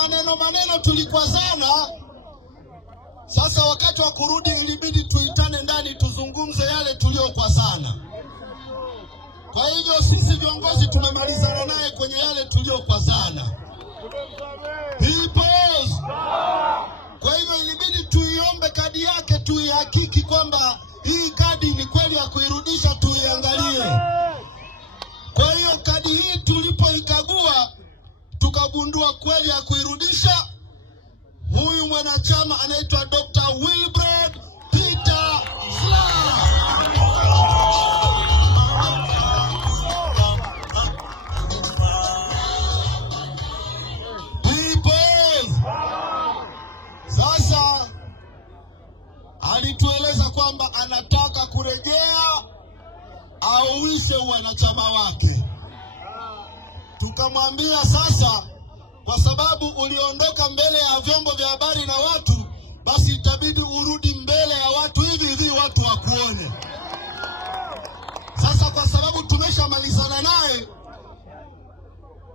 maneno tulikwazana. Sasa wakati wa kurudi ilibidi tuitane ndani tuzungumze yale tuliokwazana. Kwa hivyo sisi viongozi tumemalizana naye kwenye yale tuliokwazana. Peoples. Kwa hivyo ilibidi tuiombe kadi yake, tuihakiki kwamba hii kadi ni kweli ya kuirudisha, tuiangalie. Kwa hiyo kadi hii tulipoikagua tukagundua kweli ya kuirudisha. Huyu mwanachama anaitwa Dr. Wilbrod Peter Slaa. Sasa alitueleza kwamba anataka kurejea auishe wanachama wake. Tukamwambia sasa, kwa sababu uliondoka mbele ya vyombo vya habari na watu, basi itabidi urudi mbele ya watu hivi watu wakuone. Sasa kwa sababu tumeshamalizana naye,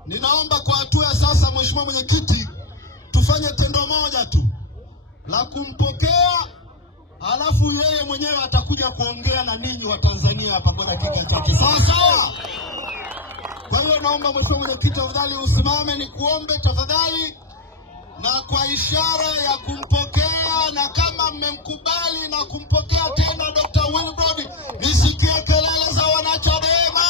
ninaomba kwa hatua ya sasa, Mheshimiwa Mwenyekiti, tufanye tendo moja tu la kumpokea, alafu yeye mwenyewe atakuja kuongea na ninyi wa Tanzania hapa kwa dakika chache. Sawa? Kwa hiyo naomba Mheshimiwa Mwenyekiti tafadhali usimame nikuombe tafadhali, na kwa ishara ya kumpokea, na kama mmemkubali na kumpokea tena Dr. Wilbrod, nisikie kelele za wanachadema.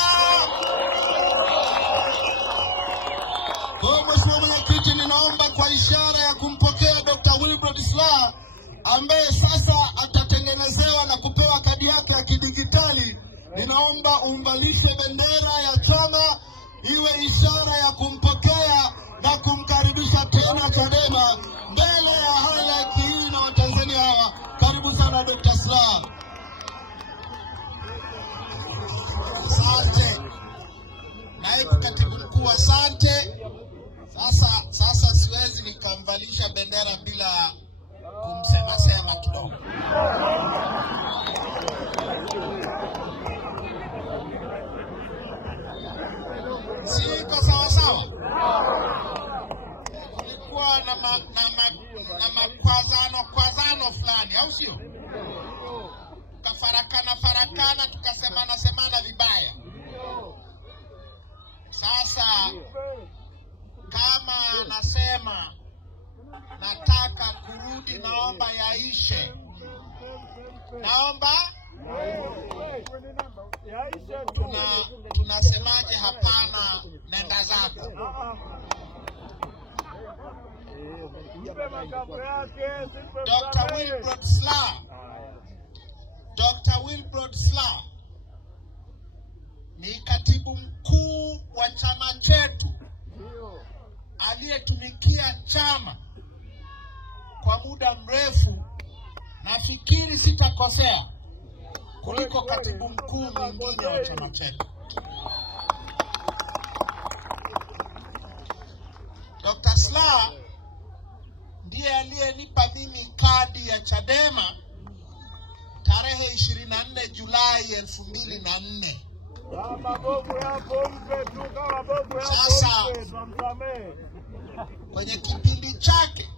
Kwa Mheshimiwa Mwenyekiti, ninaomba kwa ishara ya kumpokea Dr. Wilbrod Slaa, ambaye sasa atatengenezewa na kupewa kadi yake ya kidigitali, ninaomba umbalishe bendera ya chama iwe ishara ya kumpokea na kumkaribisha tena Chadema mbele ya halaiki hii na Watanzania hawa. Karibu sana Dr. Slaa. Asante. Naibu Katibu Mkuu, asante. Sasa siwezi nikamvalisha bendera bila kumsema kidogo. Siko sawa. Kulikuwa na makwazano fulani, au sio? Tukafarakana, tukasemana vibaya. Sasa kama anasema nataka kurudi, naomba yaishe. Naomba tunasemaje? Hapana, nenda zako. Dr. Wilbrod Slaa ni katibu mkuu wa chama chetu aliyetumikia chama kwa muda mrefu, nafikiri sitakosea, kuliko katibu mkuu mwingine wa chama chetu. Dr. Slaa ndiye aliyenipa mimi kadi ya Chadema tarehe 24 Julai 2004. Sasa kwenye kipindi chake,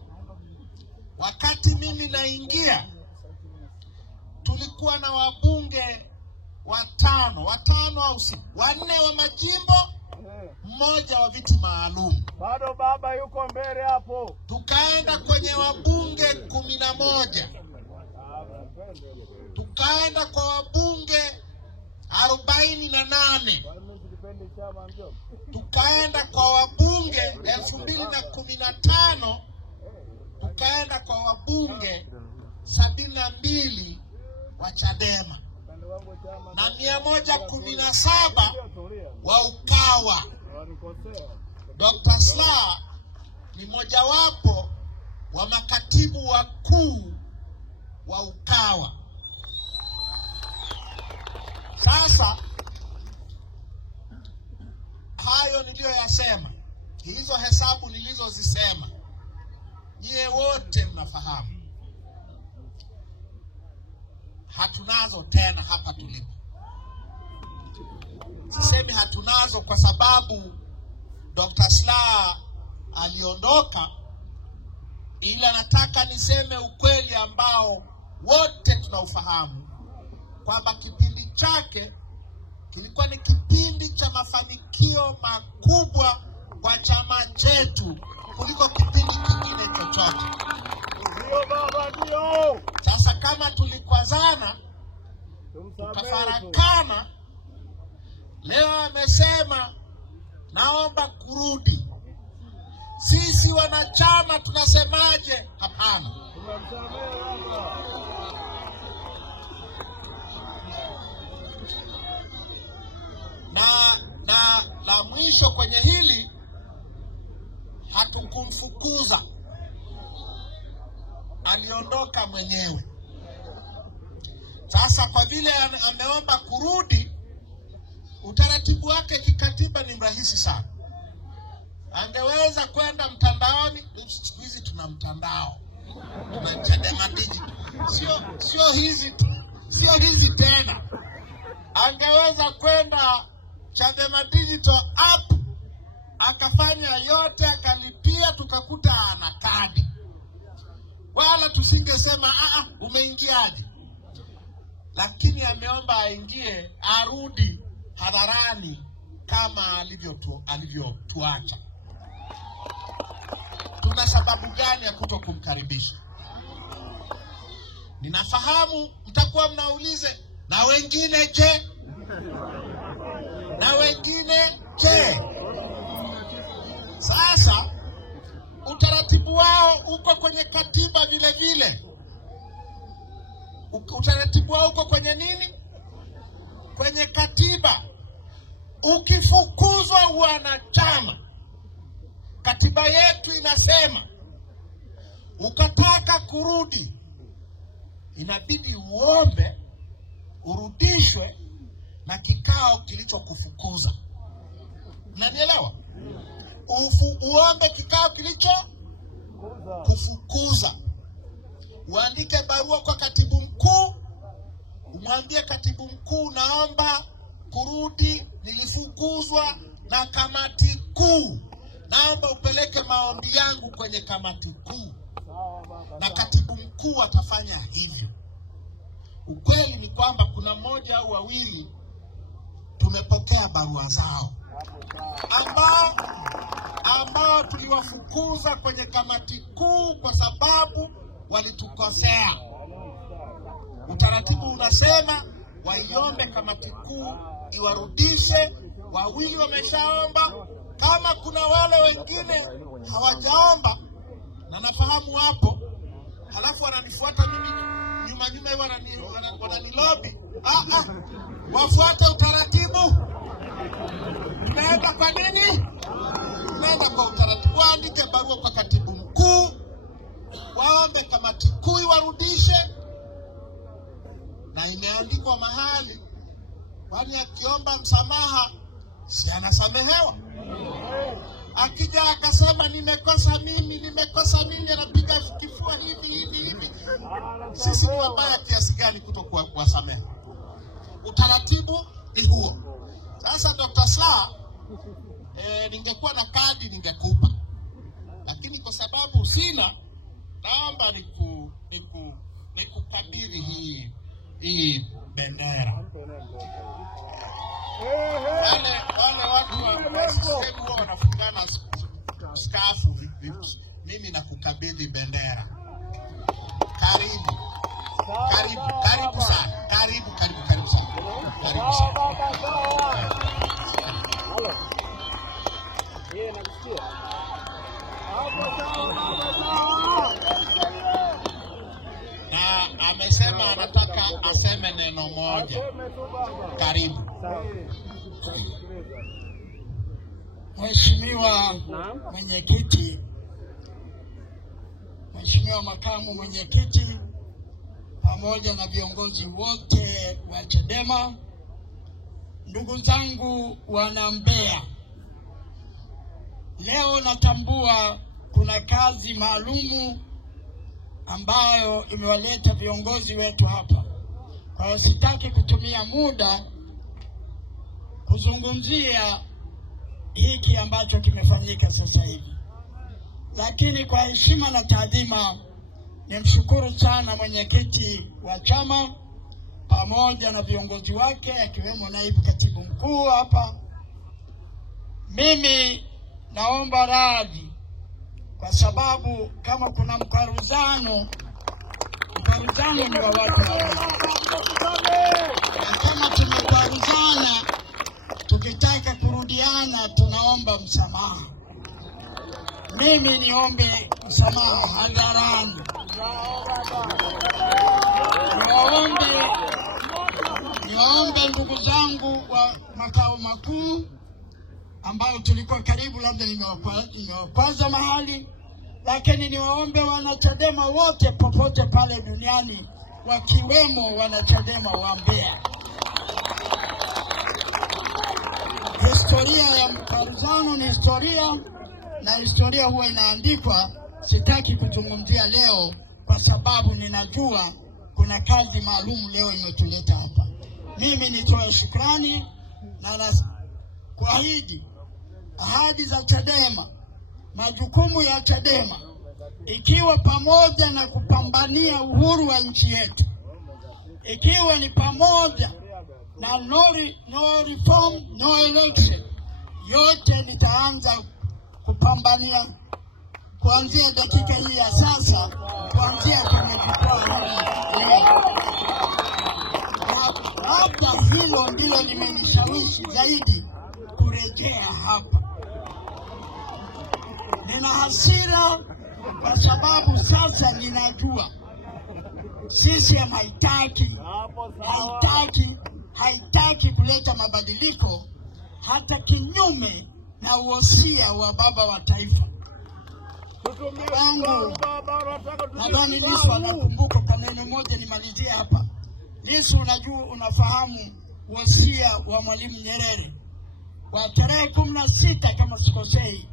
wakati mimi naingia, tulikuwa na wabunge watano au si, 4 wa majimbo, 1 wa viti maalum. Bado baba yuko mbele hapo. Tukaenda kwenye wabunge 11. Tukaenda kwa wabunge 48. Tukaenda kwa wabunge 2015. Tukaenda kwa wabunge 72 wa Chadema na 117 wa Ukawa. Dr. Slaa ni mojawapo wa makatibu wakuu wa Ukawa. Sasa hayo niliyoyasema, hizo hesabu nilizozisema, nyie wote mnafahamu hatunazo tena hapa tulipo. Sisemi hatunazo kwa sababu Dr. Slaa aliondoka, ila nataka niseme ukweli ambao wote tunaufahamu, kwamba kipindi chake kilikuwa ni kipindi cha mafanikio makubwa kwa chama chetu kuliko kipindi kingine chochote. Ndio baba, ndio. Sasa kama tulikwazana, tukafarakana, leo amesema naomba kurudi. Sisi wanachama tunasemaje? Hapana. Na la mwisho kwenye hili, hatukumfukuza, aliondoka mwenyewe. Sasa kwa vile ameomba kurudi, utaratibu wake kikatiba ni rahisi sana. Angeweza kwenda mtandaoni, siku hizi tuna mtandao, tuna Chadema Digital, sio hizi tena. Angeweza kwenda Chadema Digital app, akafanya yote, akalipia, tukakuta ana kadi, wala tusingesema umeingiaje. Lakini ameomba aingie, arudi hadharani kama alivyotuacha. Tuna sababu gani ya kutokumkaribisha? Ninafahamu mtakuwa mnaulize, na wengine je? Na wengine je? Sasa utaratibu wao uko kwenye katiba vile vile. Utaratibu wao uko kwenye nini? Kwenye katiba. Ukifukuzwa wanachama, katiba yetu inasema ukataka kurudi, inabidi uombe urudishwe na kikao kilichokufukuza. Unanielewa? Uombe kikao kilichokufukuza. Uandike barua kwa katibu mkuu, umwambie katibu mkuu, naomba kurudi, nilifukuzwa na kamati kuu, naomba upeleke maombi yangu kwenye kamati kuu. Na katibu mkuu atafanya hivyo. Ukweli ni kwamba kuna mmoja au wawili tumepokea barua zao ambao tuliwafukuza kwenye kamati kuu kwa sababu walitukosea. Utaratibu unasema waiombe kamati kuu iwarudishe. Wawili wameshaomba. Kama kuna wale wengine hawajaomba, na nafahamu hapo, halafu wananifuata mimi nyuma hivi, wananilobi. Wafuate utaratibu. Tunaenda kwa nini? Tunaenda kwa utaratibu. Waandike barua kwa katibu mkuu, waombe kamati kuu iwarudishe, na imeandikwa mahali, kwani akiomba msamaha si anasamehewa? Akija akasema nimekosa mimi, anapiga kifua hivi. Sisi ni wabaya kiasi gani kutokuwa kuwasamehe? Utaratibu ni huo. Sasa Dr. Slaa, ningekuwa na kadi ningekupa, lakini kwa sababu sina, naomba nikukabidhi hii bendera. Wale watu wa system huwa wanafungana skafu, mimi nakukabidhi bendera. Karibu sana. Karibu sana. Halo. Nakusikia. Na amesema anataka aseme neno moja. Karibu. Mheshimiwa Mwenyekiti, Mheshimiwa Makamu Mwenyekiti, pamoja na viongozi wote wa Chadema, ndugu zangu wana Mbeya, leo natambua kuna kazi maalumu ambayo imewaleta viongozi wetu hapa. Kwa hiyo sitaki kutumia muda kuzungumzia hiki ambacho kimefanyika sasa hivi. lakini kwa heshima na taadhima nimshukuru sana mwenyekiti wa chama pamoja na viongozi wake akiwemo naibu katibu mkuu hapa. Mimi naomba radhi kwa sababu kama kuna mkaruzano ni wa watu wawili. Kama tumekwaruzana tukitaka kurudiana tunaomba msamaha. Mimi niombe msamaha hadharani. Niwaombe ndugu zangu wa makao makuu ambao tulikuwa karibu, labda nimewakwaza mahali, lakini niwaombe wanachadema wote popote pale duniani wakiwemo wanachadema wa Mbeya. Historia ya mkaruzano ni historia, na historia huwa inaandikwa. Sitaki kuzungumzia leo kwa sababu ninajua kuna kazi maalum leo imetuleta hapa. Mimi nitoe shukrani na kuahidi ahadi za Chadema, majukumu ya Chadema, ikiwa pamoja na kupambania uhuru wa nchi yetu, ikiwa ni pamoja na no reform, no election, yote nitaanza kupambania kuanzia dakika hii ya sasa, kuanzia kwenye jukwaa hili. Labda hilo ndilo limenishawishi zaidi kurejea hapa. Nina hasira kwa sababu sasa ninajua sisi haitaki kuleta mabadiliko hata kinyume na uhosia wa baba wa taifa. Nadhani Lissu anakumbuka kwa neno moja, nimalizie hapa. Lissu, unajua, unafahamu uhosia wa Mwalimu Nyerere wa tarehe 16 kama sikosei,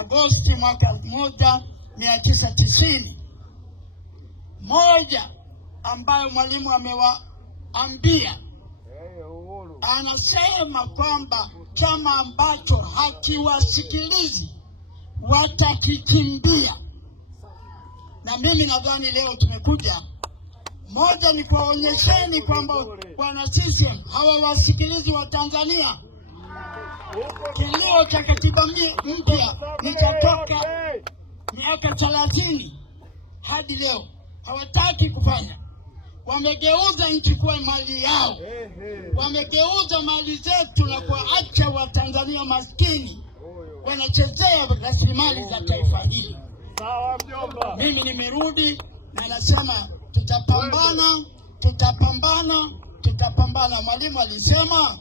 Agosti mwaka 1990, moja ambayo Mwalimu amewaambia, anasema kwamba chama ambacho hakiwasikilizi watakikimbia. Na mimi nadhani leo tumekuja, moja ni kuonyesheni kwamba wana CCM hawawasikilizi wa Tanzania. Kilio cha katiba mpya nikatoka miaka 30 hadi leo hawataki kufanya. Wamegeuza nchi kuwa mali yao, wamegeuza mali zetu na kuacha wa Tanzania maskini wanachezea rasilimali za taifa hili. Mimi nimerudi na nasema tutapambana. Mwalimu alisema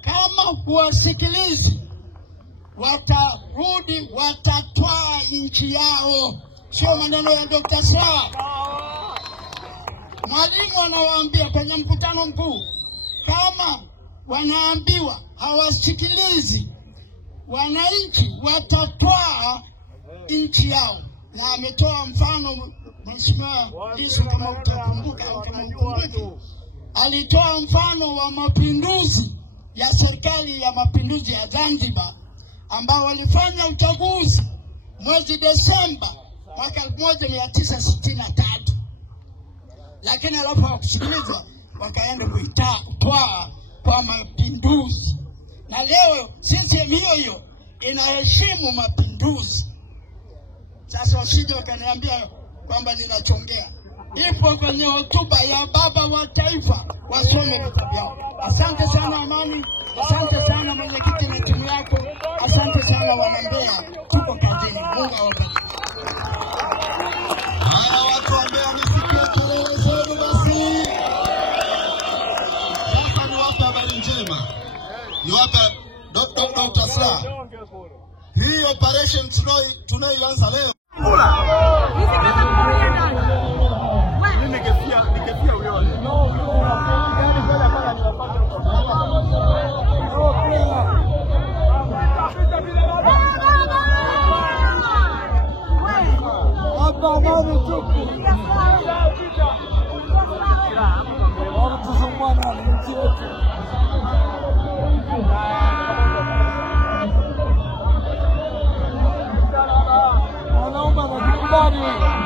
kama huwasikilizi watarudi, watatwaa nchi yao. Sio maneno ya Dr. Slaa. Mwalimu anawaambia kwenye mkutano mkuu, kama wanaambiwa hawasikilizi wananchi watatwaa nchi yao. Na ametoa mfano Mheshimiwa Lissu, kama utakumbuka au kama ukumbuki, alitoa mfano wa mapinduzi ya serikali ya mapinduzi ya Zanzibar ambao walifanya uchaguzi mwezi Desemba mwaka 1963, lakini alafu hawakusikilizwa, wakaenda kuitwaa kwa mapinduzi. Na leo CCM hiyo inaheshimu mapinduzi. Sasa wasije wakaniambia kwamba ninachongea. Ipo kwenye hotuba ya baba wa taifa, wasome vitabu yao. Asante sana Amani, asante sana mwenyekiti na timu yako, asante sana wana Mbeya, tuko kazini. Mungu awabariki. Haya, watu wa Mbeya msikie kelele zenu basi. Sasa niwape habari njema. Niwape Dr. Slaa. Hii operation tunayoanza leo. Nikefia uone. Hapa mami tupu. Watu tusumbana ni nchi yetu. Wanaomba nani wewe?